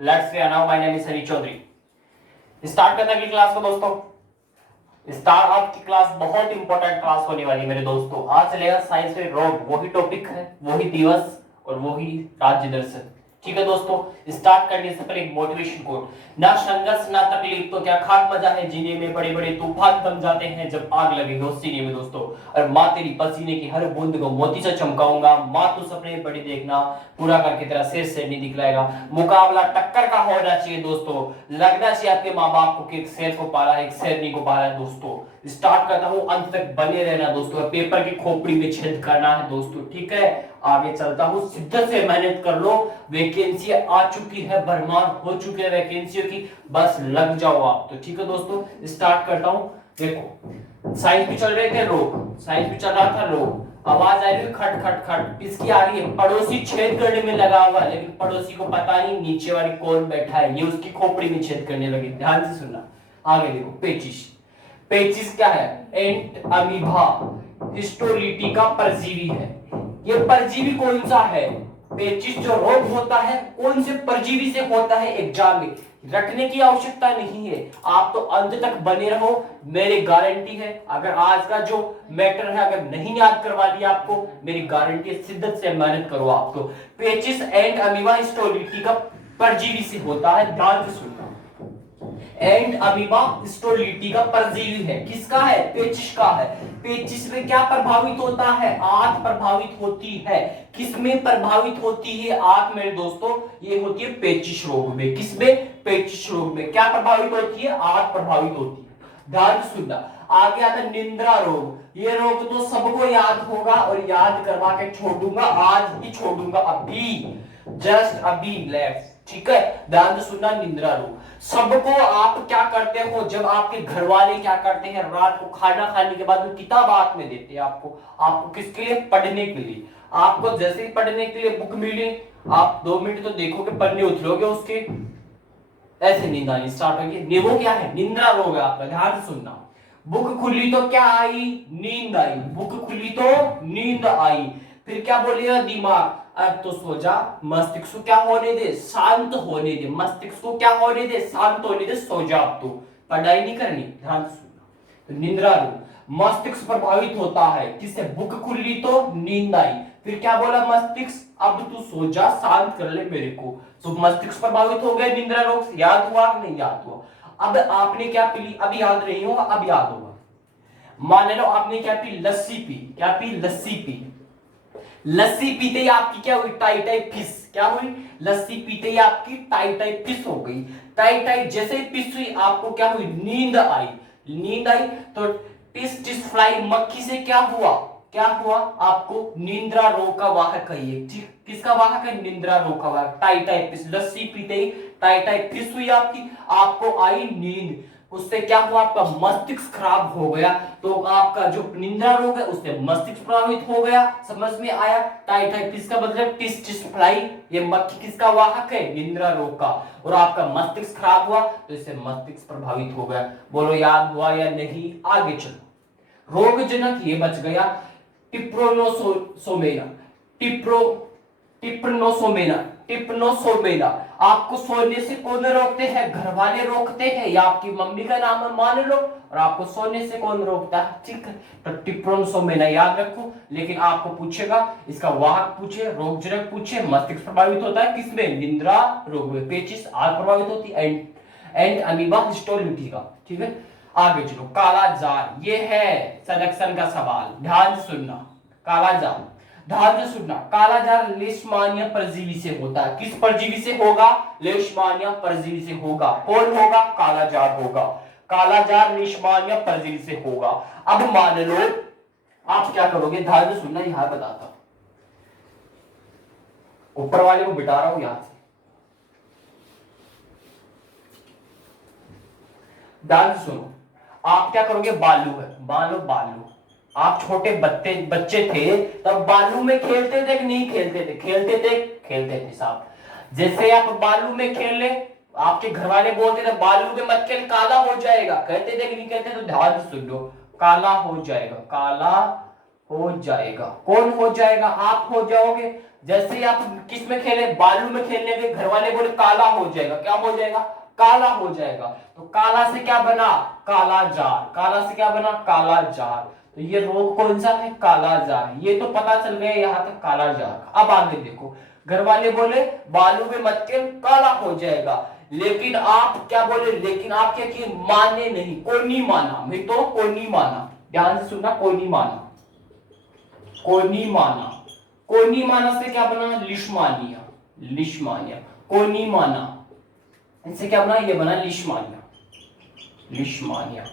Let's see now my name is Sunny Chaudhary. Start करना की class को दोस्तों। स्टार्ट आपकी क्लास बहुत इंपॉर्टेंट क्लास होने वाली है मेरे दोस्तों। आज चलेगा साइंस में रोग, वही टॉपिक है, वही दिवस और वही राज्य दर्शन। ठीक है दोस्तों, स्टार्ट करने से पहले एक मोटिवेशन कोट। ना संघर्ष ना तकलीफ तो क्या खाक मजा है जीने में, बड़े बड़े तूफान बन जाते हैं जब आग लगे हो सीने में दोस्तों। और माँ तेरी पसीने की हर बूंद को मोती से चमकाऊंगा, माँ तू सपने बड़े देखना, पूरा करके तेरा सिर से नहीं दिखलाएगा। मुकाबला टक्कर का होना चाहिए दोस्तों, लगना चाहिए आपके माँ बाप को कि एक शेर को पाला है, एक शेरनी को पाला है दोस्तों। स्टार्ट करता हूँ, अंत तक बने रहना दोस्तों, पेपर की खोपड़ी में छेद करना है दोस्तों। ठीक है, आगे चलता हूँ, शिद्दत से मेहनत कर लो, वैकेंसी आ चुकी है, भरमार हो चुकी है वैकेंसियों की, बस लग जाओ आप तो। ठीक है दोस्तों, स्टार्ट करता हूँ। देखो साइंस भी चल रहे थे रोग, साइंस भी चल रहा था रोग, आवाज आ रही है खट खट खट, किसकी आ रही है? पड़ोसी छेद करने में लगा हुआ, लेकिन पड़ोसी को पता नहीं नीचे वाली कौन बैठा है, ये उसकी खोपड़ी में छेद करने लगी। ध्यान से सुनना, आगे देखो। पेचिश, पेचिश क्या है? एंट अमीबा हिस्टोलिटी का परजीवी है। ये परजीवी कौन सा है? पेचिश जो रोग होता है कौन से परजीवी से होता है एग्जाम में रटने की आवश्यकता नहीं है, आप तो अंत तक बने रहो, मेरी गारंटी है। अगर आज का जो मैटर है अगर नहीं याद करवा दिया आपको, मेरी गारंटी है, शिद्दत से मेहनत करो आप तो। पेचिस एंड अमीबा हिस्टोलिटी का परजीवी से होता है, ध्यान से सुनना। एंड अमीबा हिस्टोलिटी का परजीवी है, किसका है? पेचिश का है। पेचिश में क्या प्रभावित होता है? आंत प्रभावित होती है। किसमें प्रभावित होती है आंत मेरे दोस्तों? ये होती है पेचिश रोग में। किसमें? पेचिश रोग में क्या प्रभावित होती है? आंत प्रभावित होती है। ध्यान से सुनना। आगे आता है निंद्रा रोग। ये रोग तो सबको याद होगा और याद करवा के छोड़ दूंगा, आज ही छोड़ दूंगा, अभी जस्ट अभी लेफ्ट। ठीक है, ध्यान से सुनना। निंद्रा रोग सबको, आप क्या करते हो जब आपके घर वाले क्या करते हैं, रात को खाना खाने के बाद किताब हाथ में देते हैं आपको, आपको किसके लिए? पढ़ने के लिए। आपको जैसे ही पढ़ने के लिए बुक मिली, आप 2 मिनट तो देखोगे, पढ़ने उतरोगे, उसके ऐसे नींद आनी स्टार्ट होगी। वो क्या है? निंद्रा रोग है आपका। ध्यान से सुनना। बुक खुली तो क्या आई? नींद आई। बुक खुली तो नींद आई। फिर क्या बोलेगा दिमाग? अब तो सो जा, मस्तिष्क को क्या होने दे? शांत होने दे। मस्तिष्क को क्या होने दे? शांत होने दे, सो जा, अब तो पढ़ाई नहीं करनी। ध्यान से सुनना। तो निंद्रा रोग मस्तिष्क प्रभावित होता है, किससे? बुक खुली तो नींद आई। फिर क्या बोला मस्तिष्क? अब तू सो जा, शांत कर ले मेरे को। तो मस्तिष्क प्रभावित हो गया निंद्रा रोग से। याद हुआ कि नहीं याद हुआ? अब आपने क्या पी? अब याद नहीं होगा, अब याद होगा। मान लो आपने क्या पी? लस्सी पी। क्या पी? लस्सी पी। लस्सी पीते ही आपकी क्या हुई? टाई टाई फिस। क्या हुई? लस्सी पीते ही आपकी टाई टाई फिस हो गई। टाई टाई जैसे ही फिस हुई, आपको क्या हुई? नींद आई। नींद आई तो टिस टिस फ्लाई मक्खी से क्या हुआ? क्या हुआ? आपको निंद्रा रोग का वाहक है ये। ठीक, किसका वाहक है? निंद्रा रोग का वाहक। टाई टाई फिस, लस्सी पीते ही टाई टाई फिस हुई आपकी, आपको आई नींद। उससे क्या हुआ? आपका मस्तिष्क खराब हो गया, तो आपका जो निंद्रा रोग है उससे मस्तिष्क प्रभावित हो गया। समझ में आया? टाइफाइड का मतलब टिस टिस फ्लाई, ये मक्खी किसका वाहक है? निंद्रा रोग का। और आपका मस्तिष्क खराब हुआ तो इससे मस्तिष्क प्रभावित हो गया। बोलो याद हुआ या नहीं? आगे चलो। रोगजनक ये बच गया टिप्रोनोसोमेना। टिप्रो टिप्रोनोसोमेना। टिप्नोसोमेना आपको सोने से कौन रोकते हैं? घर वाले रोकते हैं, या आपकी मम्मी का नाम है मान लो, और आपको सोने से कौन रोकता है? ठीक है, तो टिप्रोनोसोमेना याद रखो। लेकिन आपको पूछेगा, इसका वाहक पूछे, रोगजनक पूछे, मस्तिष्क प्रभावित होता है किसमें? निंद्रा रोग में। पेचिस आंत प्रभावित होती है, एंड अमीबा हिस्टोलिटी का। ठीक है, आगे चलो। काला जार, ये है सिलेक्शन का सवाल, ध्यान से सुनना। काला जार, ध्यान से सुनना। काला जार लेशमानिया परजीवी से होता है। किस परजीवी से होगा? लेशमानिया परजीवी से होगा। कौन होगा? काला जार होगा। काला जार लेशमानिया परजीवी से होगा। अब मान लो आप क्या करोगे, ध्यान से सुनना, यहां बताता हूं, ऊपर वाले को बिठा रहा हूं यहां से, ध्यान से सुनो। आप क्या करोगे? बालू है, मान लो बालू, आप छोटे बच्चे थे तब बालू में खेलते थे कि नहीं खेलते थे? खेलते थे, खेलते थे साहब। जैसे आप बालू में खेल ले, आपके घर वाले बोलते थे बालू में मत खेल, काला हो जाएगा, कहते थे कि नहीं कहते? तो ध्यान से सुन लो, काला हो जाएगा, काला हो जाएगा। कौन हो जाएगा? आप हो जाओगे। जैसे ही आप किस में खेले, बालू में खेलने के, घर वाले बोले काला हो जाएगा। क्या हो जाएगा? काला हो जाएगा। तो काला से क्या बना? काला जार। काला से क्या बना? काला जार। तो ये रोग कौन सा है? काला जार। ये तो पता चल गया यहां तक काला जार। अब आगे देखो, घर वाले बोले बालू में मत खेल, काला हो जाएगा। लेकिन आप क्या बोले? लेकिन आप क्या किए? माने नहीं, कोई नहीं माना। मैं तो कोई नहीं माना। ध्यान से सुनना, कोई नहीं माना। कोई नहीं माना। कोई नहीं माना से क्या बना? लिशमानिया। लिशमानिया। कोई नहीं माना, इससे क्या बना? ये बना लिशमानिया। लिशमानिया।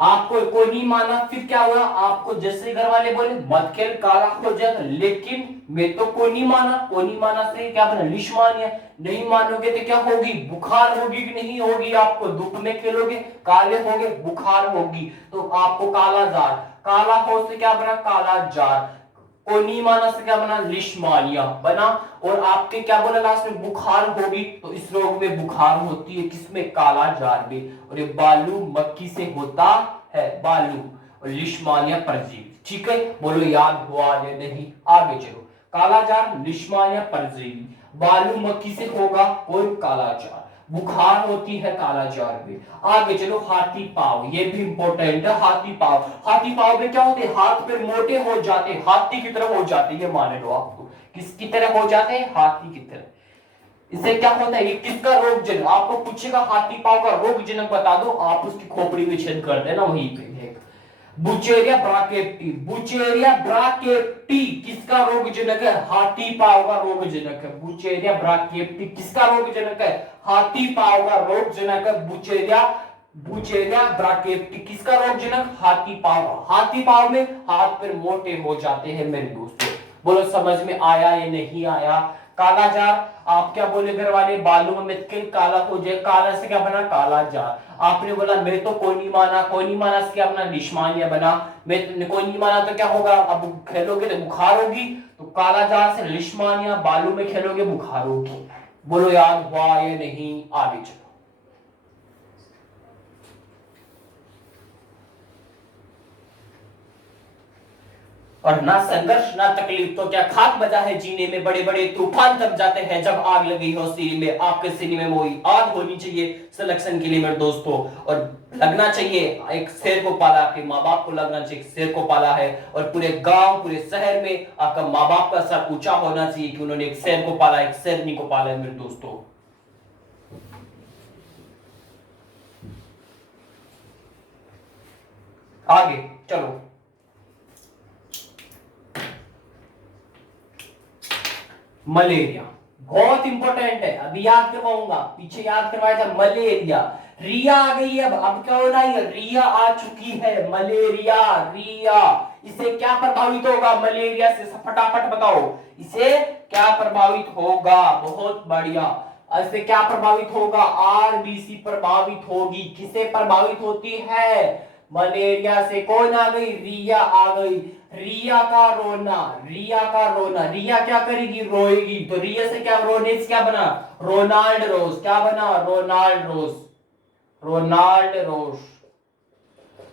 आपको कोई नहीं माना, फिर क्या हुआ? आपको जैसे घर वाले बोले मत खेल, काला हो जाएगा, लेकिन मैं तो कोई नहीं माना। कोई नहीं माना से क्या बना? लिशमानिया। नहीं मानोगे तो क्या होगी? बुखार होगी कि नहीं होगी? आपको धूप में खेलोगे, काले होगे, बुखार होगी, तो आपको काला जार। काला हो से क्या बना? काला जार। कोई नहीं माना से क्या बना? लिशमानिया बना। और आपके क्या बोला लास्ट में? बुखार होगी। तो इस रोग में बुखार होती है, किसमें? काला जार में। और ये बालू मक्खी से होता है, बालू। और लिशमानिया परजीवी। ठीक है, बोलो याद हुआ या नहीं? आगे चलो। काला जार, लिशमानिया परजीवी, बालू मक्खी से होगा कोई काला जार, बुखार होती है काला जार में। आगे चलो, हाथी पाव, ये भी इंपॉर्टेंट है। हाथी पाव, हाथी पाव में क्या होते हैं? हाथ पैर मोटे हो जाते हैं, हाथी की तरह हो जाते हैं। ये मान लो आपको, किसकी तरह हो जाते हैं? हाथी की तरह। इससे क्या होता है? ये किसका रोग जनक? आपको पूछेगा हाथी पाव का रोग जनक बता दो, आप उसकी खोपड़ी में छेद कर देना वहीं पे। बुचेरिया ब्राकेप्टी। बुचेरिया ब्राकेप्टी किसका रोग जनक है? हाथी पाव का रोग जनक है। बुचेरिया ब्राकेप्टी किसका रोग जनक है? हाथी पाव का रोग जनक है। बुचेरिया, बुचेरिया ब्राकेप्टी किसका रोग जनक? हाथी पाव। हाथी पाव में हाथ पैर मोटे हो जाते हैं मेरे दोस्तों। बोलो समझ में आया या नहीं आया? काला जार, आप क्या बोले घर वाले? बालू में मिटके काला हो जाए। काला से क्या बना? काला जार। आपने बोला मैं तो कोई नहीं माना। कोई नहीं माना से क्या बना? लिशमानिया बना। मैं कोई नहीं माना तो क्या होगा? अब खेलोगे तो बुखार होगी, तो काला जार से लिशमानिया। बालू में खेलोगे, बुखार होगी। बोलो याद हुआ या नहीं? आगे चलो। और ना संघर्ष ना तकलीफ तो क्या खाक बजा है जीने में। बड़े बड़े तूफान तब जाते हैं जब आग लगी हो सीने में। आपके सीने में वही आग होनी चाहिए सिलेक्शन के लिए मेरे दोस्तों। और लगना चाहिए, एक शेर को पाला, आपके माँ बाप को लगना चाहिए शेर को पाला है। और पूरे गांव, पूरे शहर में आपका माँ बाप का सर ऊंचा होना चाहिए कि उन्होंने एक शेर को पाला, एक शेरनी को पाला है मेरे दोस्तों। आगे चलो, मलेरिया बहुत इंपॉर्टेंट है। अभी याद करवाऊंगा, पीछे याद करवाया था मलेरिया। रिया आ गई है, अब क्या हो रहा है? रिया आ चुकी है। मलेरिया, रिया, इसे क्या प्रभावित होगा? मलेरिया से फटाफट बताओ, इसे क्या प्रभावित होगा? बहुत बढ़िया। इससे क्या प्रभावित होगा? आरबीसी प्रभावित होगी। किसे प्रभावित होती है? मलेरिया से। कौन आ गई? रिया आ गई। रिया का रोना, रिया का रोना। रिया क्या करेगी? रोएगी। तो रिया से क्या, रोने से क्या बना? रोनाल्ड रोज। क्या बना? रोनाल्ड रोज। रोनाल्ड रोज।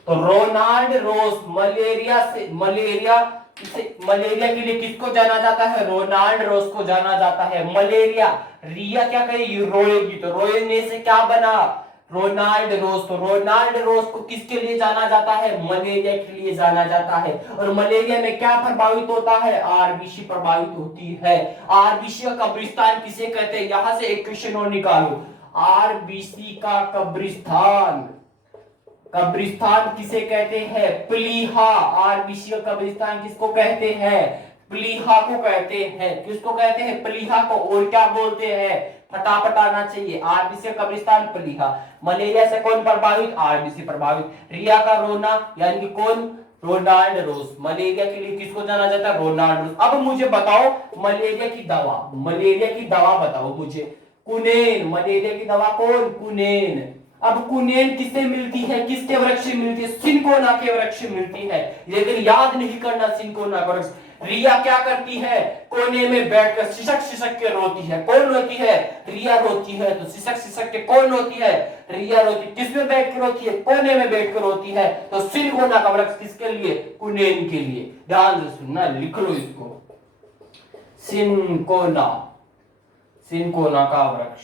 तो रोनाल्ड रोज मलेरिया से, मलेरिया इसे, मलेरिया के लिए किसको जाना जाता है? रोनाल्ड रोज को जाना जाता है। मलेरिया, रिया क्या करेगी? रोएगी। तो रोने से क्या बना? रोनाल्ड रोज। तो रोनाल्ड रोज को किसके लिए जाना जाता है? मलेरिया के लिए जाना जाता है। और मलेरिया में क्या प्रभावित होता है? आरबीसी प्रभावित होती है। आरबीसी का कब्रिस्तान किसे कहते हैं? यहां से एक क्वेश्चन और निकालो। आरबीसी का कब्रिस्तान, कब्रिस्तान किसे कहते हैं? प्लीहा। आरबीसी का कब्रिस्तान किसको कहते हैं? प्लीहा को कहते हैं। किसको कहते हैं? प्लीहा को। और क्या बोलते हैं? फटाफट आना चाहिए। आरबीसी का कब्रिस्तान, प्लीहा। मलेरिया से कौन प्रभावित? आरबीसी प्रभावित। रिया का रोना यानी कि कौन? रोनाल्ड रोज। मलेरिया के लिए किसको जाना जाता है? रोनाल्ड रोज। अब मुझे बताओ मलेरिया की दवा, मलेरिया की दवा बताओ मुझे। कुनेन। मलेरिया की दवा कौन? कुनेन। अब कुनेन किससे मिलती है? किसके वृक्ष से मिलती है? सिनकोना के वृक्ष से मिलती है। लेकिन याद नहीं करना सिनकोना का वृक्ष। रिया क्या करती है, कोने में बैठकर सिसक सिसक के रोती है। कौन रोती है, रिया रोती है। तो सिसक सिसक के कौन रोती है, रिया रोती। किसमें बैठ के रोती है, कोने में बैठ कर रोती है। तो सिनकोना का वृक्ष किसके लिए, कुनेन के लिए। ध्यान से सुनना, लिख लो इसको, सिनकोना, सिनकोना का वृक्ष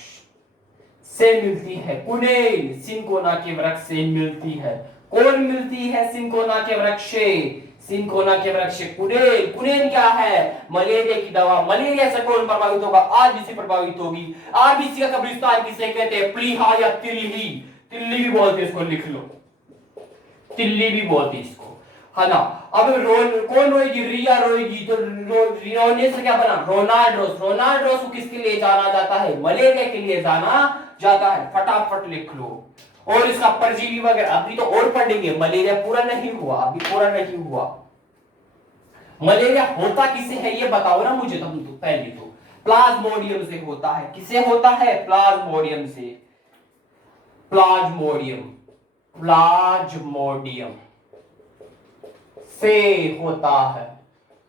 से मिलती है कुनेन, सिनकोना के वृक्ष से मिलती है। कौन मिलती है सिनकोना के वृक्ष से, सिनकोना के वृक्ष से कुनेन। कुनेन क्या है, मलेरिया की दवा। मलेरिया से कौन प्रभावित होगा, आरबीसी प्रभावित होगी। आरबीसी का कब्रिस्तान किसे कहते हैं, प्लीहा या तिल्ली, तिल्ली भी बोलते हैं इसको, लिख लो, तिल्ली भी बोलते हैं इसको, है ना। अब कौन रोएगी, रिया रोएगी। तो रोने से क्या बना, रोनाल्डोस। रोनाल्डोस को किसके लिए जाना जाता है, मलेरिया के लिए जाना जाता है। फटाफट लिख लो। और इसका परजीवी वगैरह अभी तो और पढ़ेंगे, मलेरिया पूरा नहीं हुआ, अभी पूरा नहीं हुआ। मलेरिया होता किसे है ये बताओ ना मुझे, तुम तो पहले तो प्लाज्मोडियम से होता है। किसे होता है, प्लाज्मोडियम से, प्लाज्मोडियम, प्लाज्मोडियम से होता है।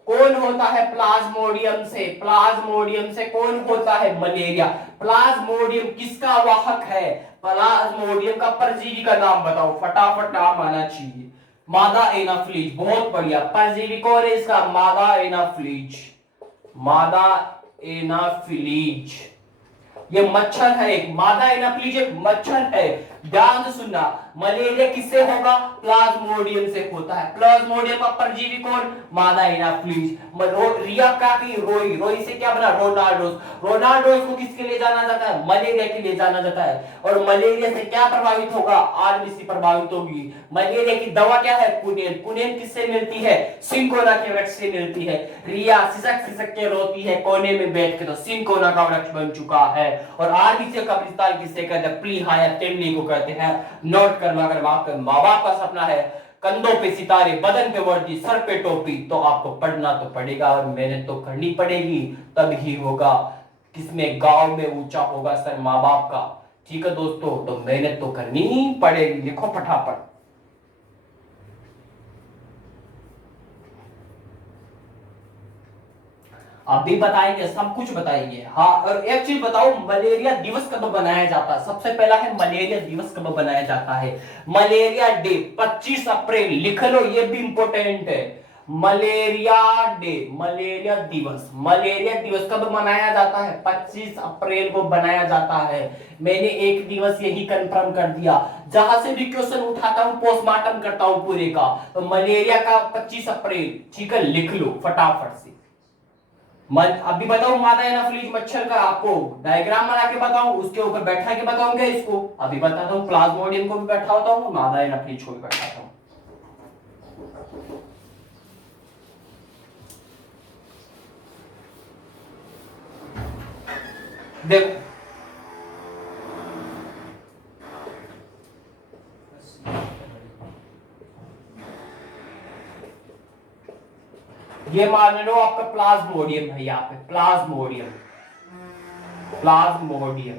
कौन होता है, प्लाज्मोडियम से। प्लाज्मोडियम से कौन होता है, मलेरिया। प्लाज्मोडियम किसका वाहक है, प्लाज्मोडियम का परजीवी का नाम बताओ, फटाफट नाम आना चाहिए। मादा एनाफ्लीज, बहुत बढ़िया। परजीवी कौन है इसका, मादा एनाफ्लीज, मादा एनाफ्लीज। ये मच्छर है एक, मादा एनाफ्लीज एक मच्छर है। ध्यान से सुनना, मलेरिया किससे होगा, प्लाज्मोडियम से होता है। प्लाज्मोडियम का परजीवी कौन, मादा एनाफ्लीज। रिया क्या की, रोई, रोई से क्या बना, रोनाल्डोस। रोनाल्डोस को किसके लिए जाना जाता है, मलेरिया के लिए जाना जाता है। और मलेरिया से क्या प्रभावित होगा, आरबीसी प्रभावित होगी। मलेरिया की दवा क्या है, कुनेन। कुनेन किससे मिलती है, सिनकोना के वृक्ष से मिलती है। रिया सिसक सिसक के रोती है कोने में बैठ के, तो सिनकोना का वृक्ष बन चुका है। और आरबीसी का कब्रिस्तान किससे कहते हैं, प्लीहा या तिल्ली को कहते हैं। नोट करना, अगर आपका माँ बाप का सपना है कंधों पे सितारे, बदन पे वर्दी, सर पे टोपी, तो आपको पढ़ना तो पड़ेगा और मेहनत तो करनी पड़ेगी, तब ही होगा। किसमें, गांव में ऊंचा होगा सर माँ बाप का। ठीक है दोस्तों, तो मेहनत तो करनी पड़ेगी। लिखो फटाफट। आप भी बताएंगे, सब कुछ बताएंगे। हाँ, और एक चीज बताओ, मलेरिया दिवस कब मनाया जाता है। सबसे पहला है मलेरिया दिवस कब मनाया जाता है, मलेरिया डे 25 अप्रैल, लिख लो, ये भी इंपॉर्टेंट है। मलेरिया डे, मलेरिया दिवस, मलेरिया दिवस कब मनाया जाता है, 25 अप्रैल को बनाया जाता है। मैंने एक दिवस यही कंफर्म कर दिया, जहां से भी क्वेश्चन उठाता हूं पोस्टमार्टम करता हूं पूरे का। तो मलेरिया का 25 अप्रैल, ठीक है, लिख लो फटाफट से। अभी बताऊं, मादा एनाफ्लीज मच्छर का आपको डायग्राम बना के बताऊं, उसके ऊपर बैठा के बताऊंगा इसको। अभी बताता हूं, प्लाज्मोडियम को भी बैठा होता हूं, मादा एनाफ्लीज को भी बैठाता हूं। देखो, ये मान लो आपका प्लाज्मोडियम है, यहाँ पे प्लाज्मोडियम, प्लाज्मोडियम।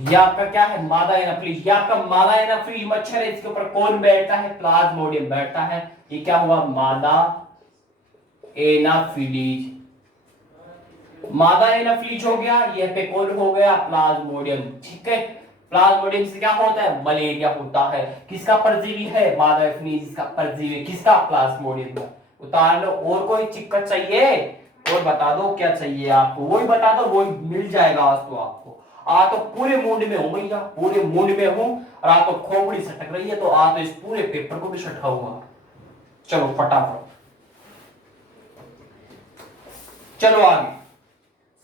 ये आपका क्या है, मादा एनाफ्लीज। ये आपका मादा एनाफ्लीज मच्छर है, इसके ऊपर कौन बैठता है, प्लाज्मोडियम बैठता है। ये क्या हुआ, मादा एनाफ्लीज, मादा एनाफ्लीज हो गया। ये पे कौन हो गया, प्लाज्मोडियम। ठीक है, प्लाज्मोडियम से क्या होता है, मलेरिया होता है। किसका परजीवी है, मादा एनाफ्लीज का परजीवी, किसका, प्लाज्मोडियम का। उतार लो। और कोई चिक्कत चाहिए, और बता दो क्या चाहिए आपको, वही बता दो, वही मिल जाएगा आज तो आपको। आज तो पूरे मूड में हूं भैया, पूरे मूड में हूं। और आज तो खोपड़ी सटक रही है, तो आज तो इस पूरे पेपर को भी सटाऊंगा। चलो फटाफट, चलो आगे।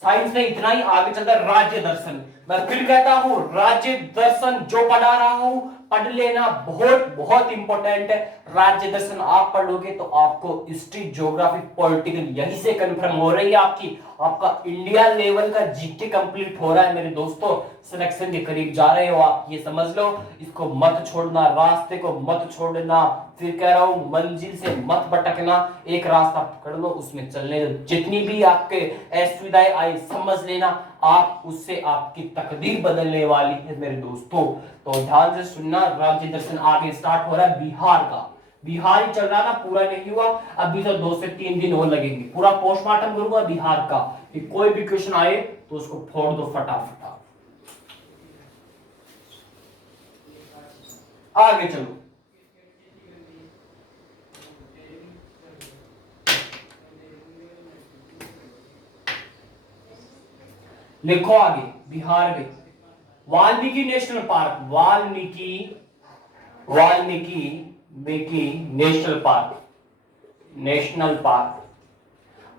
साइंस में इतना ही, आगे चलता है राज्य दर्शन। मैं फिर कहता हूं, राज्य दर्शन जो पढ़ा रहा हूं पढ़ लेना, बहुत बहुत इंपॉर्टेंट है। राज्य दर्शन आप पढ़ लोगे तो आपको हिस्ट्री, ज्योग्राफी, पॉलिटिकल यही से कंफर्म हो रही है आपकी। आपका इंडिया लेवल का जीके कंप्लीट हो रहा है मेरे दोस्तों, सिलेक्शन के करीब जा रहे हो आप, ये समझ लो। इसको मत छोड़ना, रास्ते को मत छोड़ना, फिर कह रहा हूं मंजिल से मत भटकना। एक रास्ता पकड़ लो, उसमें चलने दो। जितनी भी आपके असुविधाएं आई समझ लेना, आप उससे आपकी तकदीर बदलने वाली है मेरे दोस्तों। तो ध्यान से सुनना, राज्य दर्शन आगे स्टार्ट हो रहा है बिहार का। बिहार ही चल रहा ना, पूरा नहीं हुआ, अभी तो 2 से 3 दिन और लगेंगे। पूरा पोस्टमार्टम करूंगा बिहार का, कि कोई भी क्वेश्चन आए तो उसको फोड़ दो फटाफट। आगे चलो, लिखो आगे। बिहार में Valmiki national park, Valmiki national park,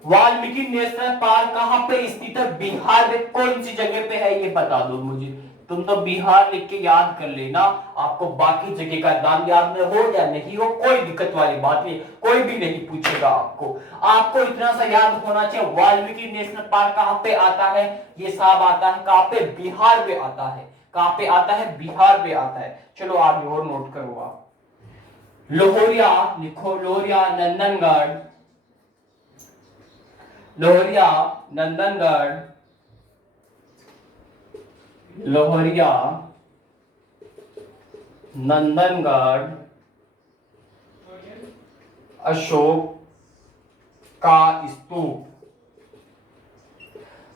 Valmiki national park कहां पे स्थित है? बिहार में कौन सी जगह पे है ये बता दो मुझे। तुम तो बिहार लिख के याद कर लेना, आपको बाकी जगह का नाम याद में हो या नहीं हो कोई दिक्कत वाली बात नहीं, कोई भी नहीं पूछेगा आपको। आपको इतना सा याद होना चाहिए वाल्मीकि नेशनल पार्क कहां पे आता है। ये साहब आता है कहां पे? बिहार में आता है। कहां पे आता है? बिहार में आता है। चलो आगे और नोट करो आप। लोहरिया लिखो, लोहरिया नंदनगढ़, लोहरिया नंदनगढ़, लोहरिया नंदनगढ़ अशोक का स्तूप।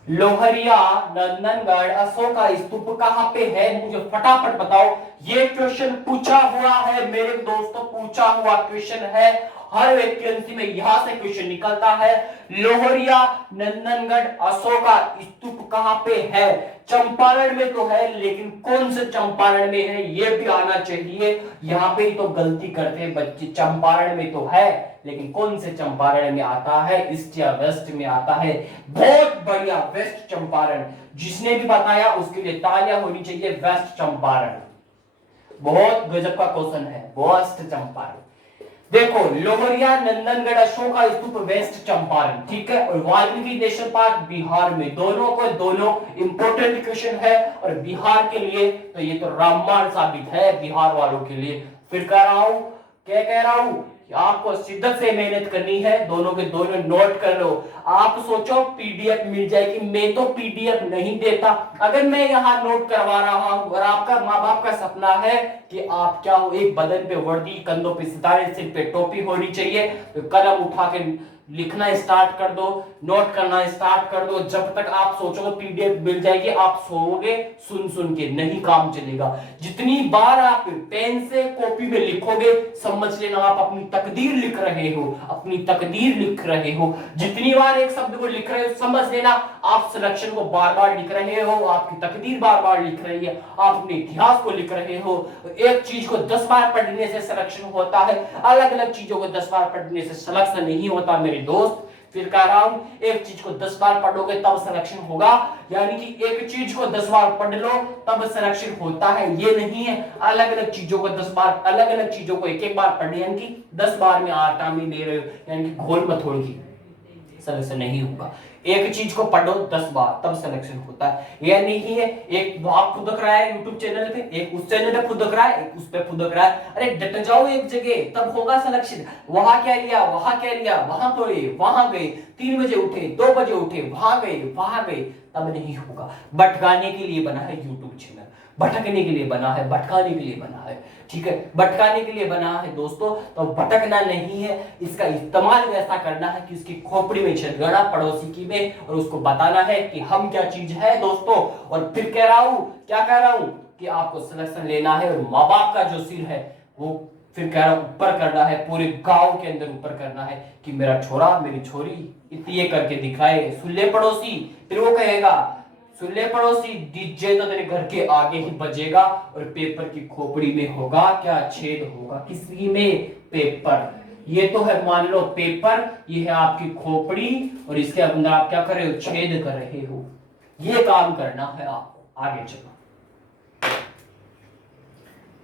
लोहरिया नंदनगढ़ अशोक का स्तूप कहां पे है? मुझे फटाफट बताओ। ये क्वेश्चन पूछा हुआ है मेरे दोस्तों, पूछा हुआ क्वेश्चन है। हर वैकेंसी में यहां से क्वेश्चन निकलता है। लोहरिया नंदनगढ़ अशोका स्तूप कहां पे है? चंपारण में तो है, लेकिन कौन से चंपारण में है ये भी आना चाहिए। यहां पे तो गलती करते हैं बच्चे, चंपारण में तो है लेकिन कौन से चंपारण में आता है? ईस्ट या वेस्ट में आता है? बहुत बढ़िया, वेस्ट चंपारण। जिसने भी बताया उसके लिए तालियां होनी चाहिए। वेस्ट चंपारण, बहुत गजब का क्वेश्चन है। वेस्ट चंपारण देखो, लोहरिया नंदनगढ़ अशोका स्तूप वेस्ट चंपारण, ठीक है। और वाल्मीकि नेशनल पार्क बिहार में। दोनों इंपोर्टेंट क्वेश्चन है और बिहार के लिए तो ये तो रामबाण साबित है बिहार वालों के लिए। फिर कह रहा हूं, क्या कह रहा हूं, आपको शिद्दत से मेहनत करनी है। दोनों के दोनों नोट कर लो। आप सोचो पीडीएफ मिल जाएगी, मैं तो पीडीएफ नहीं देता। अगर मैं यहाँ नोट करवा रहा हूं और आपका माँ बाप का सपना है कि आप क्या हो, एक बदन पे वर्दी, कंधों पे सितारे, सिर पे टोपी होनी चाहिए, तो कलम उठा के लिखना स्टार्ट कर दो, नोट करना स्टार्ट कर दो। जब तक आप सोचोगे पीडीएफ मिल जाएगी, आप सोओगे सुन सुन के, नहीं काम चलेगा। जितनी बार आप पेन से कॉपी में लिखोगे, समझ लेना आप अपनी तकदीर लिख रहे हो, अपनी तकदीर लिख रहे हो। जितनी बार एक शब्द को लिख रहे हो, समझ लेना आप सिलेक्शन को बार बार लिख रहे हो, आपकी तकदीर बार बार लिख रही है, आप अपने इतिहास को लिख रहे हो। एक चीज को 10 बार पढ़ने से सिलेक्शन होता है, अलग अलग चीजों को 10 बार पढ़ने से सिलेक्शन नहीं होता मेरे दोस्त। फिर कह रहा हूं, एक चीज को 10 बार पढ़ोगे तब सिलेक्शन होगा, यानी कि एक चीज को 10 बार पढ़ लो तब सिलेक्शन होता है, ये नहीं है अलग अलग चीजों को 10 बार, अलग अलग चीजों को एक एक बार पढ़ने, यानी कि 10 बार में आटा में ले रहे हो, यानी कि घोल मत होगी, सिलेक्शन नहीं होगा। एक चीज को पढ़ो 10 बार तब सिलेक्शन होता है, यह नहीं है एक आप फुदक रहा है यूट्यूब चैनल पे, एक उस चैनल पे फुदक रहा है, एक उस पे फुदक रहा है। अरे डट जाओ एक जगह, तब होगा सिलेक्शन। वहां क्या लिया, वहां क्या लिया, वहां पढ़े, वहां गए, 3 बजे उठे, 2 बजे उठे, वहां गए, तब नहीं होगा। भटकाने के लिए बना है यूट्यूब चैनल, भटकने के लिए बना है, भटकाने के लिए बना है, ठीक है, भटकाने के लिए बना है दोस्तों। तो भटकना नहीं है, इसका इस्तेमाल ऐसा करना है कि उसकी खोपड़ी में छेद करना, पड़ोसी की में, और उसको बताना है कि हम क्या चीज है दोस्तों। और फिर कह रहा हूं, क्या कह रहा हूं, कि आपको सिलेक्शन लेना है और माँ बाप का जो सिर है वो फिर कह रहा हूं ऊपर करना है, पूरे गांव के अंदर ऊपर करना है कि मेरा छोरा मेरी छोरी इतने करके दिखाए, सुन ले पड़ोसी। फिर वो कहेगा सुन ले पड़ोसी, डीजे तो तेरे घर के आगे ही बजेगा और पेपर की खोपड़ी में होगा क्या, छेद होगा, किसी में, पेपर। ये तो है मान लो पेपर, ये है आपकी खोपड़ी और इसके अंदर आप क्या कर रहे हो, छेद कर रहे हो। ये काम करना है आपको। आगे चलो,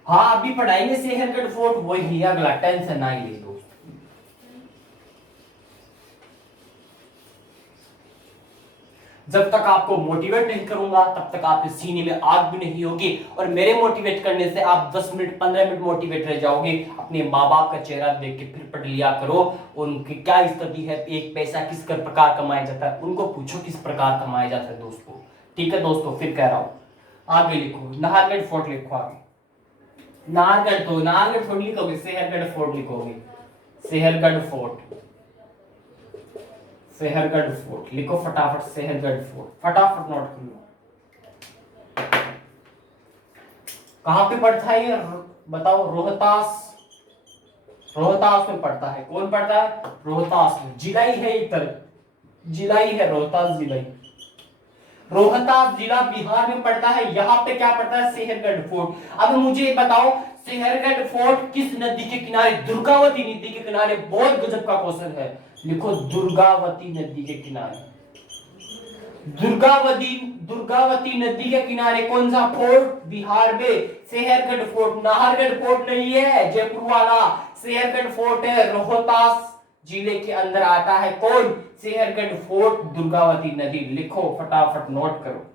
हाँ अभी पढ़ाएंगे सेहर गढ़ फोर्ट, वही अगला, टेंशन ना ही दोस्त। जब तक आपको मोटिवेट नहीं करूंगा तब तक आपके सीने में आग भी नहीं होगी, और मेरे मोटिवेट करने से आप 10 मिनट 15 मिनट मोटिवेट रह जाओगे। अपने माँ बाप का चेहरा देख के फिर पढ़ लिया करो, उनकी क्या स्थिति है, एक पैसा किस प्रकार कमाया जाता है, उनको पूछो किस प्रकार कमाया जाता है दोस्तों, ठीक है दोस्तों। फिर कह रहा हूं आगे लिखो, नाहरगढ़ फोर्ट लिखो आगे। नाहरगढ़ थोड़ी लिखोगे, सेहरगढ़ फोर्ट लिखोगे। सेहरगढ़ फोर्ट, सेहरगढ़ फोर्ट लिखो फटाफट, सेहरगढ़ फोर्ट फटाफट नोट कर लो। कहां पे पड़ता है ये बताओ? रोहतास, रोहतास में पड़ता है। कौन पड़ता है? रोहतास में। जिला ही है इधर, जिला ही है रोहतास जिला ही। रोहतास जिला बिहार में पड़ता है। यहाँ पे क्या पड़ता है? सेहरगढ़ फोर्ट। अब मुझे बताओ सेहरगढ़ फोर्ट किस नदी के किनारे? दुर्गावती नदी के किनारे। बहुत गजब का क्वेश्चन है, लिखो दुर्गावती नदी के किनारे। दुर्गावती नदी के किनारे कौन सा फोर्ट? बिहार में सेहरगढ़ फोर्ट। नाहरगढ़ फोर्ट नहीं है जयपुर वाला, सेहरगढ़ फोर्ट है, रोहतास जिले के अंदर आता है। कौन? सेहरगढ़ फोर्ट, दुर्गावती नदी। लिखो फटाफट नोट करो।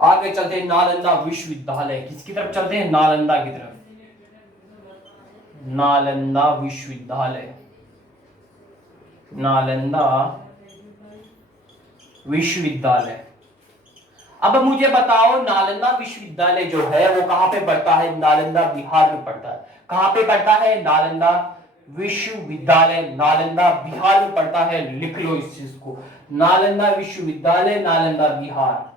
आगे चलते हैं नालंदा विश्वविद्यालय। किसकी तरफ चलते हैं? नालंदा की तरफ। नालंदा विश्वविद्यालय, नालंदा विश्वविद्यालय। अब मुझे बताओ नालंदा विश्वविद्यालय जो है वो कहां पे पड़ता है? नालंदा बिहार में पड़ता है। कहां पे पड़ता है? नालंदा विश्वविद्यालय नालंदा बिहार में पड़ता है। लिख लो इस चीज को, नालंदा विश्वविद्यालय नालंदा बिहार।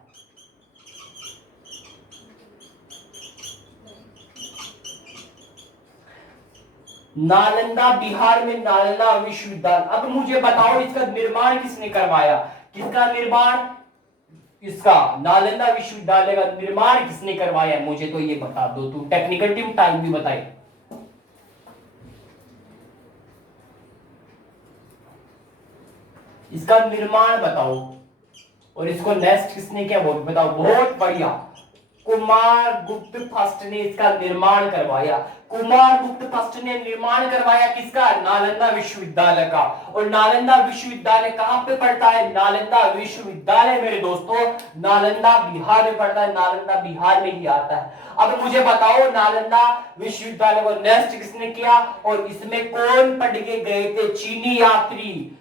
नालंदा बिहार में नालंदा विश्वविद्यालय। अब मुझे बताओ इसका निर्माण किसने करवाया? किसका निर्माण? इसका नालंदा विश्वविद्यालय का निर्माण किसने करवाया? मुझे तो ये बता दो तुम। टेक्निकल टीम टाइम भी बताइए। इसका निर्माण बताओ और इसको नेक्स्ट किसने किया वो बताओ। बहुत बढ़िया, कुमार गुप्त फर्स्ट ने इसका निर्माण करवाया। कुमार गुप्त फर्स्ट ने निर्माण करवाया किसका? नालंदा विश्वविद्यालय का। और नालंदा विश्वविद्यालय कहां पे पड़ता है? नालंदा विश्वविद्यालय मेरे दोस्तों नालंदा बिहार में पड़ता है। नालंदा बिहार में ही आता है। अब मुझे बताओ नालंदा विश्वविद्यालय को नेक्स्ट किसने किया और इसमें कौन पढ़ के गए थे? चीनी यात्री।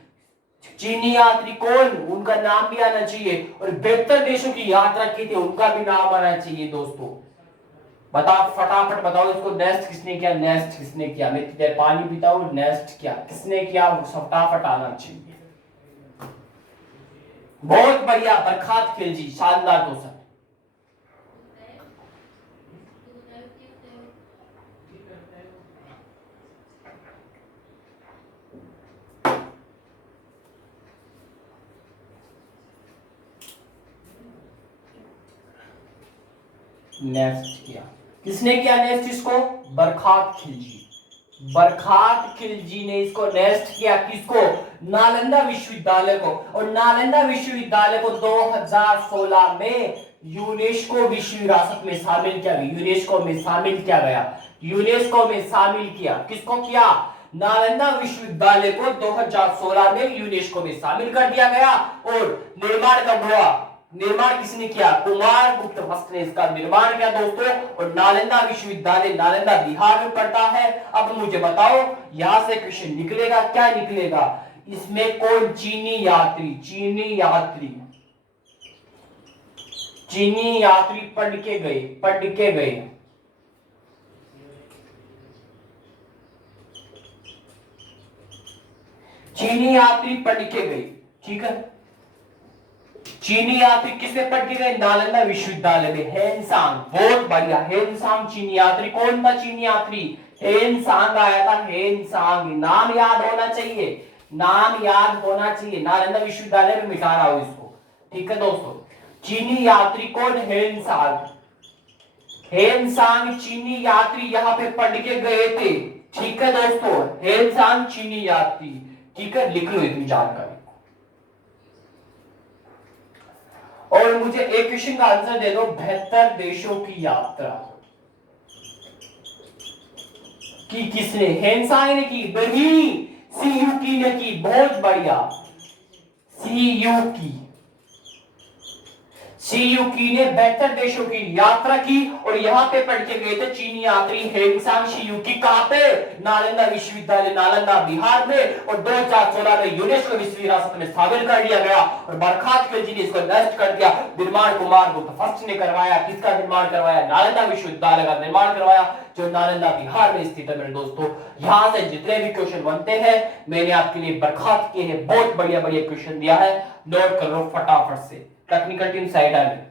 चीनी यात्री कौन? उनका नाम भी आना चाहिए। और 72 देशों की यात्रा की थी, उनका भी नाम आना चाहिए दोस्तों। बता फटाफट बताओ इसको। नेक्स्ट किसने किया? नेक्स्ट किसने किया? मैं तुझे पानी पीता हूं। नेक्स्ट क्या किसने किया? फटाफट आना चाहिए। बहुत बढ़िया, बरखात खिलजी, शानदार क्वेश्चन। नेक्स्ट किया किसने किया? नेक्स्ट इसको बरखात खिलजी। बरखात खिलजी ने इसको नेक्स्ट किया। किसको? नालंदा विश्वविद्यालय को। और नालंदा विश्वविद्यालय को 2016 में यूनेस्को विश्व विरासत में शामिल किया गया। यूनेस्को में शामिल किया गया। यूनेस्को में शामिल किया। किसको किया? नालंदा विश्वविद्यालय को 2016 में यूनेस्को में शामिल कर दिया गया। और निर्माण कब हुआ? निर्माण किसने किया? कुमार गुप्त फर्स्ट ने इसका निर्माण किया दोस्तों। और नालंदा विश्वविद्यालय नालंदा बिहार में पड़ता है। अब मुझे बताओ यहां से क्वेश्चन निकलेगा, क्या निकलेगा? इसमें कौन? चीनी यात्री। चीनी यात्री, चीनी यात्री पढ़ के गए, पढ़ के गए। चीनी यात्री पढ़ के गए, ठीक है। चीनी यात्री किससे पढ़ के गए? नालंदा विश्वविद्यालय में। हेनसांग, बहुत बढ़िया, हेनसांग चीनी यात्री। कौन था चीनी यात्री? हेनसांग आया था। हेनसांग, नाम याद होना चाहिए, नाम याद होना चाहिए। नालंदा विश्वविद्यालय में मिटा रहा हूं इसको, ठीक है दोस्तों। चीनी यात्री कौन? हेनसांग। हेनसांग चीनी यात्री यहाँ पे पढ़ के गए थे, ठीक है दोस्तों। हेनसांग चीनी यात्री, ठीक है, लिख लो इतनी जानकारी। और मुझे एक क्वेश्चन का आंसर दे दो। 72 देशों की यात्रा की किसने? हेनसांग ने की। नहीं, सीयूकी ने की। बहुत बढ़िया, सीयूकी। शियुकी ने बेहतर देशों की यात्रा की और यहाँ पे पढ़ के गए थे चीनी यात्री हेंगसांग शियुकी। कहां पे? नालंदा विश्वविद्यालय नालंदा बिहार में। और 2016 में यूनेस्को विश्व विरासत में शामिल कर लिया गया और बरखात खिलजी ने इसको नष्ट कर दिया। निर्माण कुमार गुप्त फर्स्ट ने करवाया। किसका निर्माण करवाया? नालंदा विश्वविद्यालय का निर्माण करवाया, जो नालंदा बिहार में स्थित है मेरे दोस्तों। यहां से जितने भी क्वेश्चन बनते हैं मैंने आपके लिए बरखात किए हैं। बहुत बढ़िया बढ़िया क्वेश्चन दिया है, नोट कर लो फटाफट से। टेक्निकल टीम साइड आ गई।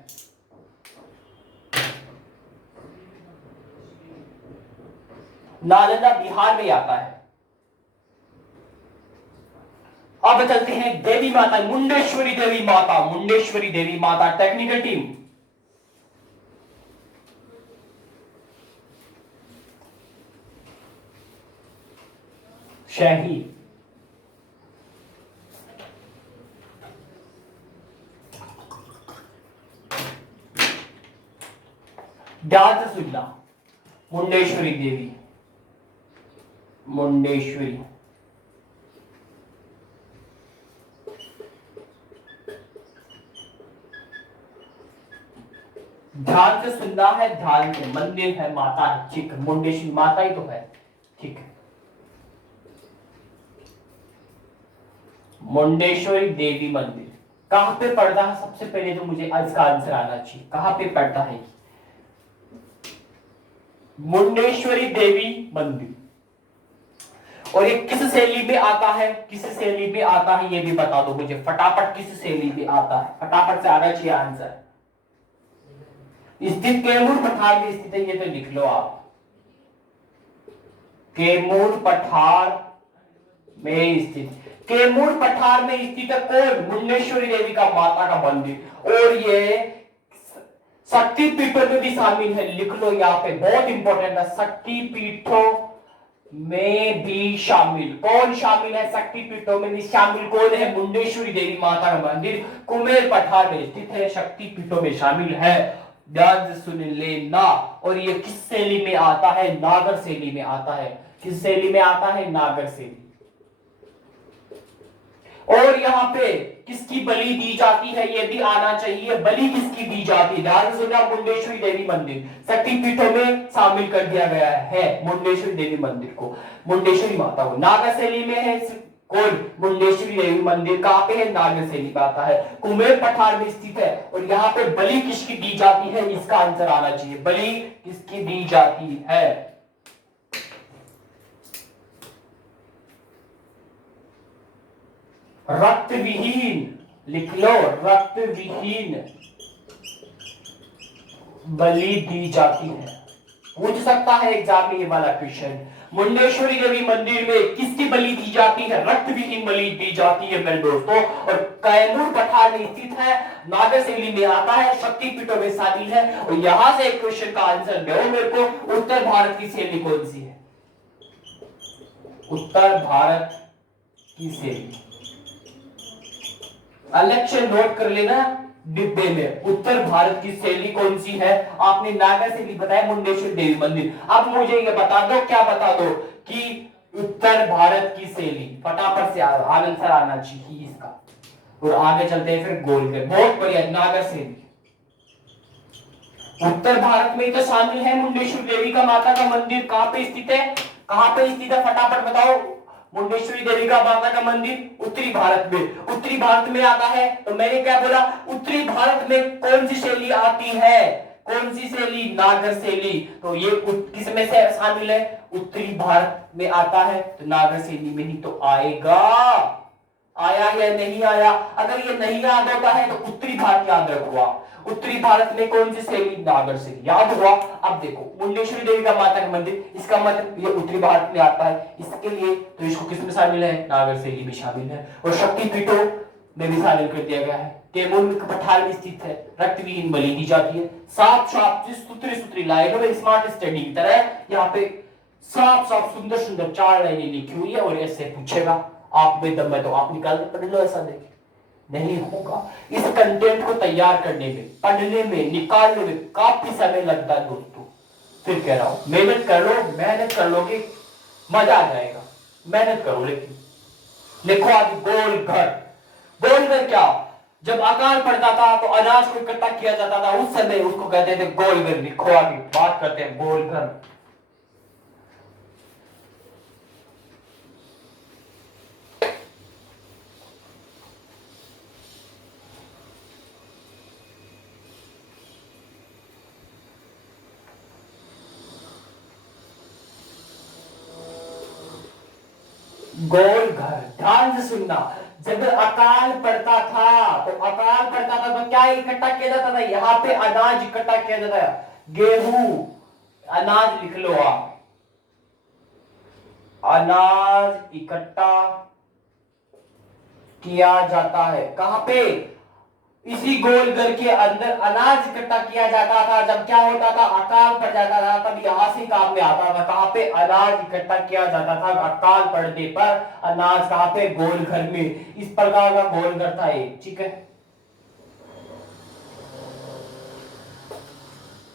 नालंदा बिहार में आता है। अब चलते हैं देवी माता, मुंडेश्वरी देवी माता, मुंडेश्वरी देवी माता। टेक्निकल टीम शाही, ध्यान से सुनना, मुंडेश्वरी देवी, मुंडेश्वरी। ध्यान से सुनना है, ध्यान से। मंदिर है, माता है, ठीक है, मुंडेश्वरी माता ही तो है, ठीक है। मुंडेश्वरी देवी मंदिर कहां पे पड़ता है? सबसे पहले तो मुझे इसका आंसर आना चाहिए, कहां पे पड़ता है मुंडेश्वरी देवी मंदिर। और ये किस शैली में आता है? किस शैली में आता है ये भी बता दो मुझे फटाफट। किस शैली में आता है? फटाफट से आना चाहिए आंसर। स्थित कैमूर पठार में स्थित है, ये तो लिख लो आप। कैमूर पठार में स्थित, कैमूर पठार में स्थित है कौन? मुंडेश्वरी देवी का माता का मंदिर। और ये शक्ति पीठों में भी शामिल है, लिख लो यहाँ पे, बहुत इंपॉर्टेंट है। शक्ति पीठों में भी शामिल, कौन शामिल है? शक्ति पीठों में भी शामिल कौन है? मुंडेश्वरी देवी माता का मंदिर कुमेर पठार में स्थित है, शक्ति पीठों में शामिल है। ध्यान से सुन लेना। और ये किस शैली में आता है? नागर शैली में आता है। किस शैली में आता है? नागर शैली। और यहाँ पे किसकी बलि दी जाती है ये भी आना चाहिए। बलि किसकी दी जाती है? ध्यान से सुनना, मुंडेश्वरी देवी मंदिर शक्ति पीठों में शामिल कर दिया गया है मुंडेश्वरी देवी मंदिर को, मुंडेश्वरी माता को। नागर शैली में है कौन? मुंडेश्वरी देवी मंदिर। कहां पे है? नागर शैली में आता है, कुमेर पठार में स्थित है। और यहाँ पे बलि किसकी दी जाती है? इसका आंसर आना चाहिए, बलि किसकी दी जाती है? रक्त विहीन, लिख लो, रक्त विहीन बलि दी जाती है। पूछ सकता है एग्जाम में ये वाला क्वेश्चन। मुंडेश्वरी देवी मंदिर में किसकी बलि दी जाती है? रक्त विहीन बलि दी जाती है मेरे दोस्तों। और कैमूर पठार में स्थित है, नागर शैली में आता है, शक्ति पीठों में शामिल है। और यहां से एक क्वेश्चन का आंसर दो मेरे को, उत्तर भारत की शैली कौन सी है? उत्तर भारत की शैली, इलेक्शन नोट कर लेना डिब्बे में। उत्तर भारत की शैली कौन सी है? आपने नागर शैली बताया, मुंडेश्वरी देवी मंदिर। अब मुझे ये बता दो, क्या बता दो कि उत्तर भारत की शैली, फटाफट से आंसर आना चाहिए इसका। और आगे चलते हैं फिर गोल पे। बहुत बढ़िया, नागर शैली उत्तर भारत में तो शामिल है। मुंडेश्वरी देवी का माता का मंदिर कहां पे स्थित है? कहां पे स्थित है फटाफट बताओ। मुंडेश्वरी देवी का माता का मंदिर उत्तरी भारत में, उत्तरी भारत में आता है। तो मैंने क्या बोला? उत्तरी भारत में कौन सी शैली आती है? कौन सी शैली? नागर शैली। तो ये किस में से शामिल है? उत्तरी भारत में आता है, तो नागर शैली में ही तो आएगा। आया या नहीं आया? अगर ये नहीं याद होता है तो उत्तरी भारत याद रखो। उत्तरी भारत में कौन सी शैली? नागर शैली, याद हुआ। अब देखो, मुंडेश्वरी देवी का माता का मंदिर, इसका मतलब ये उत्तरी भारत में आता है, इसके लिए तो इसको किस में शामिल है? नागर शैली में शामिल है। और शक्ति पीठों में भी शामिल कर दिया गया है। कैमूर पठार में स्थित है, रक्त विहीन बलि दी जाती है। साफ साफ सूत्री सूत्री लाइनों में स्मार्ट स्टडी की तरह यहाँ पे साफ साफ सुंदर सुंदर 4 लाइनें लिखी हुई है। और ऐसे पूछेगा, आप में दम है तो आप निकाल के पढ़ लो, ऐसा देखिए नहीं होगा। इस कंटेंट को तैयार करने में, पढ़ने में, निकालने में काफी समय लगता है दोस्तों। फिर कह रहा हूं, मेहनत कर लो, मेहनत कर लोगे मजा आ जाएगा। मेहनत करो। लेकिन लिखो आगे, गोल घर। गोल घर क्या? जब अकाल पड़ता था तो अनाज को इकट्ठा किया जाता था, उस समय उसको कहते थे गोलघर। लिखो आगे, बात करते हैं गोलघर। गोलघर, ध्यान से सुनना। जब अकाल पड़ता था तो क्या इकट्ठा किया जाता था? यहाँ पे अनाज इकट्ठा किया जाता है, गेहूं, अनाज लिख लो आप, अनाज इकट्ठा किया जाता है। कहां पे? इसी गोलघर के अंदर अनाज इकट्ठा किया जाता था। जब क्या होता था? अकाल पड़ जाता था, तब यहां से काम में आता था। कहां पे? अनाज इकट्ठा किया जाता था अकाल पड़ने पर। अनाज कहां पे? गोलघर में। इस प्रकार का गोलघर था एक, ठीक है।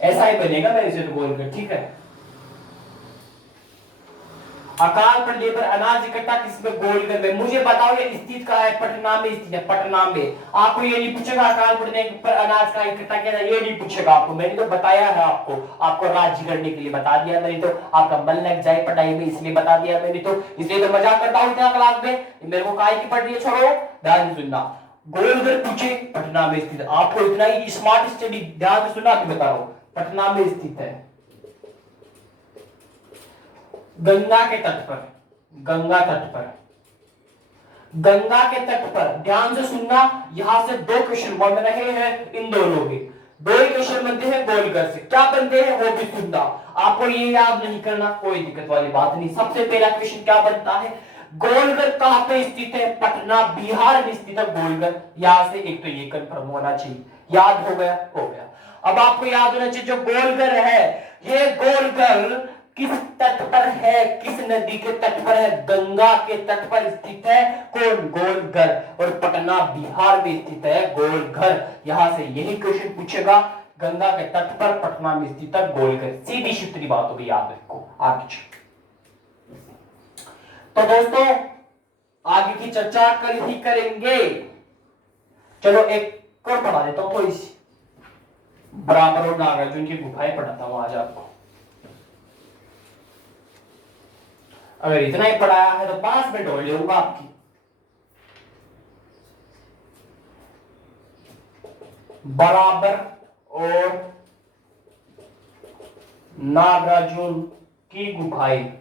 ऐसा ही बनेगा मेरे से तो गोलघर, ठीक है। अकाल पड़ने पर अनाज इकट्ठा किसमें? गोलघर में। मुझे बताओ ये स्थित कहाँ है? पटना में स्थित है, पटना में। आपको ये नहीं पूछेगा अकाल पड़ने पर अनाज का इकट्ठा किया था, ये नहीं पूछेगा आपको। मैंने तो बताया है आपको राज्य करने के लिए बता दिया मैंने तो। आपका मन लग जाए पढ़ाई में इसलिए बता दिया मैंने तो। इसलिए तो मजाक करता हूँ इतना क्लास में। मेरे को काहे की पढ़ रही है, छोड़ो, ध्यान से सुनना। गोलघर पूछे, पटना में स्थित। आपको इतना ही स्मार्ट स्टडी, ध्यान से सुनना, अभी बता रहा हूँ। पटना में स्थित है, गंगा के तट पर, गंगा तट पर, गंगा के तट पर। ध्यान से सुनना, यहां से दो क्वेश्चन बन रहे हैं इन दोनों के। दो ही क्वेश्चन बनते हैं गोलघर से। क्या बनते हैं वो भी सुनना। आपको ये याद नहीं करना, कोई दिक्कत वाली बात नहीं। सबसे पहला क्वेश्चन क्या बनता है? गोलघर कहां पे स्थित है? पटना, बिहार में स्थित है गोलघर। यहां से एक तो ये कंफर्म होना चाहिए। याद हो गया? हो गया। अब आपको याद होना चाहिए जो गोलघर है, ये गोलघर किस तट पर है? किस नदी के तट पर है? गंगा के तट पर स्थित है। कौन? गोलघर। और पटना बिहार में स्थित है गोलघर। यहां से यही क्वेश्चन पूछेगा। गंगा के तट पर पटना में स्थित है गोलघर। सीधी सीधी बात होगी, याद रखो। आगे तो दोस्तों आगे की चर्चा कल ही करेंगे। चलो एक और पढ़ा देता हूं थोड़ी सी। बराबर और नागार्जुन की गुफाएं पढ़ाता हूं आज आपको। अगर इतना ही पढ़ाया है तो 5 मिनट हो जाऊंगा आपकी। बराबर और नागार्जुन की गुफाएं,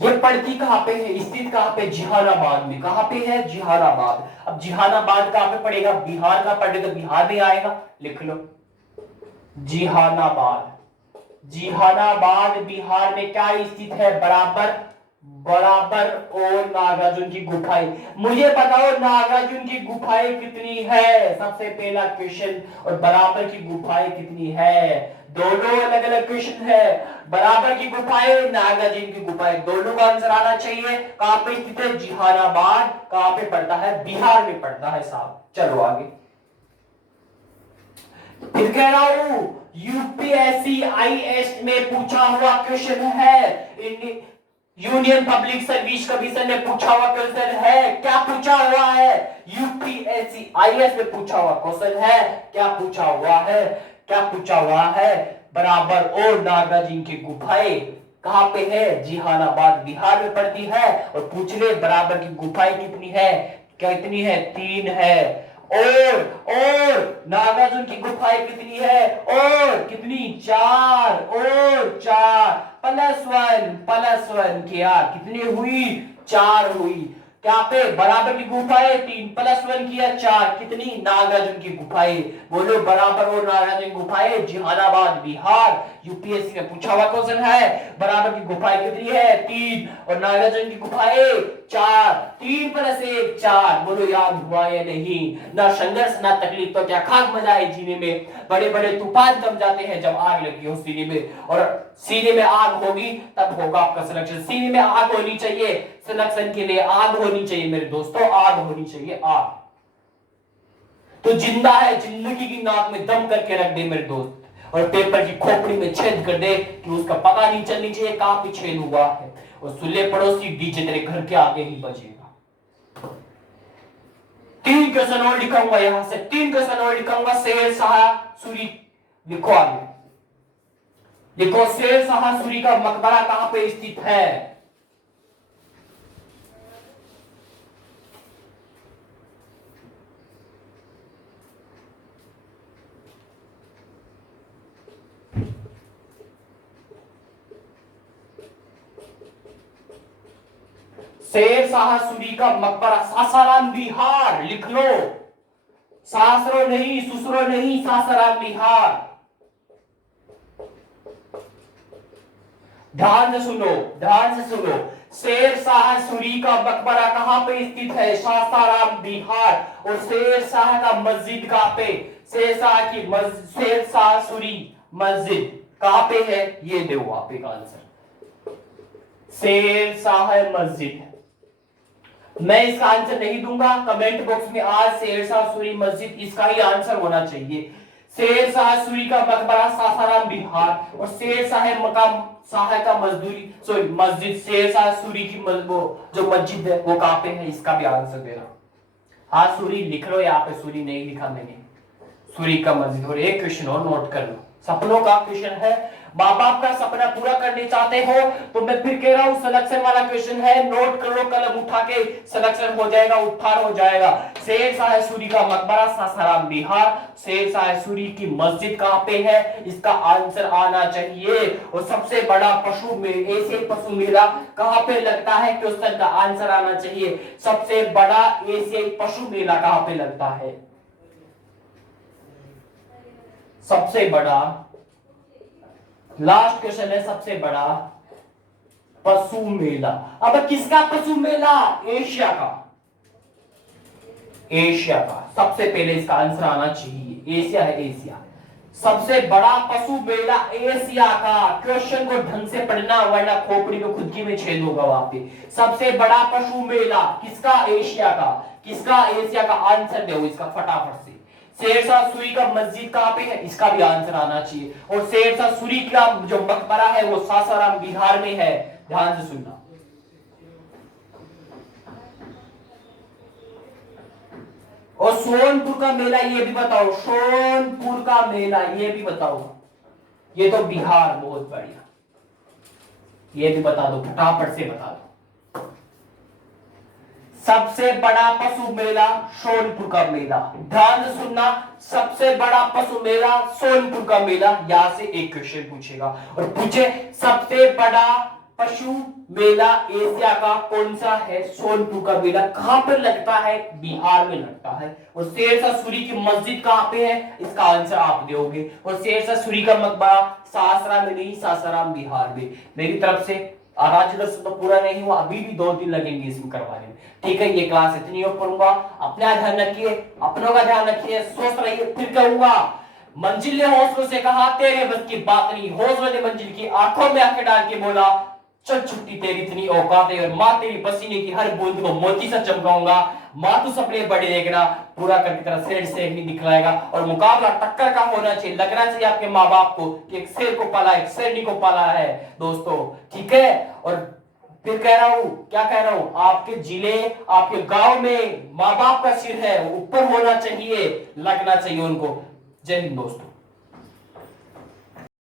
ये पड़ती कहां पे है? स्थित कहां पे? जहानाबाद में। कहां पे है? जहानाबाद। अब जहानाबाद कहां पे पड़ेगा? बिहार का पड़ेगा, बिहार में आएगा। लिख लो जहानाबाद। जहानाबाद बिहार में क्या स्थित है? बराबर, बराबर और नागार्जुन की गुफाएं। मुझे बताओ नागार्जुन की गुफाएं कितनी है? सबसे पहला क्वेश्चन। और बराबर की गुफाएं कितनी है? दोनों अलग अलग क्वेश्चन है। बराबर की गुफाएं, नागार्जुन की गुफाएं, दोनों का आंसर आना चाहिए। कहां पे स्थित है? जहानाबाद। कहां पे पड़ता है? बिहार में पड़ता है साहब। चलो आगे। फिर कह रहा हूं यूपीएससी आईएएस में पूछा हुआ क्वेश्चन है। यूनियन पब्लिक सर्विस कमीशन ने पूछा हुआ क्वेश्चन है। क्या पूछा हुआ है? यूपीएससी आईएएस में पूछा हुआ क्वेश्चन है। क्या पूछा हुआ है? क्या पूछा हुआ है? बराबर और नागार्जुन की गुफाएं कहां पे है? जहानाबाद बिहार में पड़ती है। और पूछ ले बराबर की गुफाएं कितनी है? कितनी है? 3 है। और नागार्जुन की गुफाएं कितनी है? और कितनी? 4। और 4 प्लस 1 किया, कितनी हुई? 4 हुई। क्या पे? बराबर की गुफाएं 3 प्लस 1 किया 4, कितनी? नागार्जुन की गुफाएं। बोलो बराबर और नागार्जुन की गुफाएं, जहानाबाद बिहार। यूपीएससी में पूछा हुआ क्वेश्चन है। बराबर की गुफाएं कितनी है? 3 और नागार्जुन की गुफाएं 4। 3 प्लस 1 4। बोलो याद हुआ या नहीं? ना संघर्ष ना तकलीफ तो क्या खाक मजा है जीने में। बड़े बड़े तूफान जम जाते हैं जब आग लगी हो सीने में। और सीने में आग होगी तब होगा आपका सिलेक्शन। सीने में आग होनी चाहिए, सिलेक्शन के लिए आग होनी चाहिए मेरे दोस्तों, आग होनी चाहिए, आग। तो जिंदा है, जिंदगी की नाक में दम करके रख दे मेरे दोस्त, और पेपर की खोपड़ी में छेद कर दे कि उसका पता नहीं चलनी चाहिए कहां पे छेद हुआ है। और सुले पड़ोसी डीजे तेरे घर के आगे ही बजेगा। 3 क्वेश्चन और लिखाऊंगा, यहां से 3 क्वेश्चन और लिखाऊंगा। शेर शाह सूरी लिखो आगे, लिखो शेर शाह सूरी का मकबरा कहां पे स्थित है? शेर शाह सूरी का मकबरा सासाराम बिहार, लिख लो। सासरो नहीं, सुसरो नहीं, सासाराम बिहार। ध्यान से सुनो, ध्यान से सुनो। शेर शाह सूरी का मकबरा कहां पे स्थित है? सासाराम बिहार। और शेर शाह का मस्जिद कहां पे? शेर शाह की शेर शाह सूरी मस्जिद कहां पे है? ये दो आप एक आंसर। शेर शाह मस्जिद। मैं इसका आंसर नहीं दूंगा, कमेंट बॉक्स में आज शेर शाह सूरी मस्जिद इसका ही आंसर होना चाहिए। शेर शाह सूरी का मकबरा सासाराम बिहार और शेर शाह मकाम शाह का मजदूरी सॉरी मस्जिद शेर शाह सूरी की जो मस्जिद है वो कहां पे है? इसका भी आंसर देना। हाँ सूरी लिख लो, यहाँ पे सूरी नहीं लिखा मैंने, सूरी का मस्जिद। और एक क्वेश्चन और नोट कर लो, सपनों का क्वेश्चन है। माँ बाप का सपना पूरा करने चाहते हो तो मैं फिर कह रहा हूं सिलेक्शन वाला क्वेश्चन है, नोट कर लो, कलम उठा के सिलेक्शन हो जाएगा, उठार हो जाएगा। शेर शाह सूरी का मकबरा सासाराम बिहार, शेर शाह सूरी की मस्जिद कहां पे है? इसका आंसर आना चाहिए। और सबसे बड़ा पशु मेला, एशियाई पशु मेला कहां पे लगता है? क्वेश्चन का आंसर आना चाहिए। सबसे बड़ा एशियाई पशु मेला कहां पे लगता है? सबसे बड़ा, लास्ट क्वेश्चन है, सबसे बड़ा पशु मेला। अब किसका पशु मेला? एशिया का, एशिया का। सबसे पहले इसका आंसर आना चाहिए, एशिया है, एशिया। सबसे बड़ा पशु मेला एशिया का। क्वेश्चन को ढंग से पढ़ना वरना खोपड़ी में खुद की में छेद होगा वहां पे। सबसे बड़ा पशु मेला किसका? एशिया का। किसका? एशिया का। आंसर दो इसका फटाफट से। शेर शाह सूरी का मस्जिद कहां पे है? इसका भी आंसर आना चाहिए। और शेर शाह सूरी का जो मकबरा है वो सासाराम बिहार में है। ध्यान से सुनना। और सोनपुर का मेला ये भी बताओ, सोनपुर का मेला ये भी बताओ। ये तो बिहार, बहुत बढ़िया, ये भी बता दो, फटाफट से बता दो। सबसे बड़ा पशु मेला सोनपुर का मेला। ध्यान से सुनना, सबसे बड़ा पशु मेला सोनपुर का मेला। यहां से एक क्वेश्चन पूछेगा और पूछे सबसे बड़ा पशु मेला एशिया का कौन सा है? सोनपुर का मेला। कहां पर लगता है? बिहार में लगता है। और शेर शाह सूरी की मस्जिद कहां पे है? इसका आंसर आप दोगे। और शेर शाह सूरी का मकबरा सासाराम में नहीं, सासाराम बिहार में। मेरी तरफ से आज तो पूरा नहीं हुआ, अभी भी 2 दिन लगेंगे इसमें करवाने में। ठीक है, ये क्लास इतनी और पढ़ूंगा। अपना ध्यान रखिए, अपनों का ध्यान रखिए, स्वस्थ रहिए। फिर कहूंगा मंजिल ने हौसलों से कहा तेरे बस की बात नहीं। हौसलों ने मंजिल की आंखों में आंखें डाल के बोला चल छुट्टी तेरी इतनी औकात है। और मां तेरी पसीने की हर बूंद को मोती सा चमकाऊंगा। मां तू सपने बड़े देखना, पूरा करके तेरा शेर से नहीं दिखलाएगा। और मुकाबला टक्कर का होना चाहिए, लगना चाहिए आपके माँ बाप को कि एक शेर को पाला, एक शेरनी को पाला है दोस्तों। ठीक है, और फिर कह रहा हूं, क्या कह रहा हूं, आपके जिले, आपके गांव में माँ बाप का सिर है ऊपर होना चाहिए, लगना चाहिए उनको। जय हिंद दोस्तों।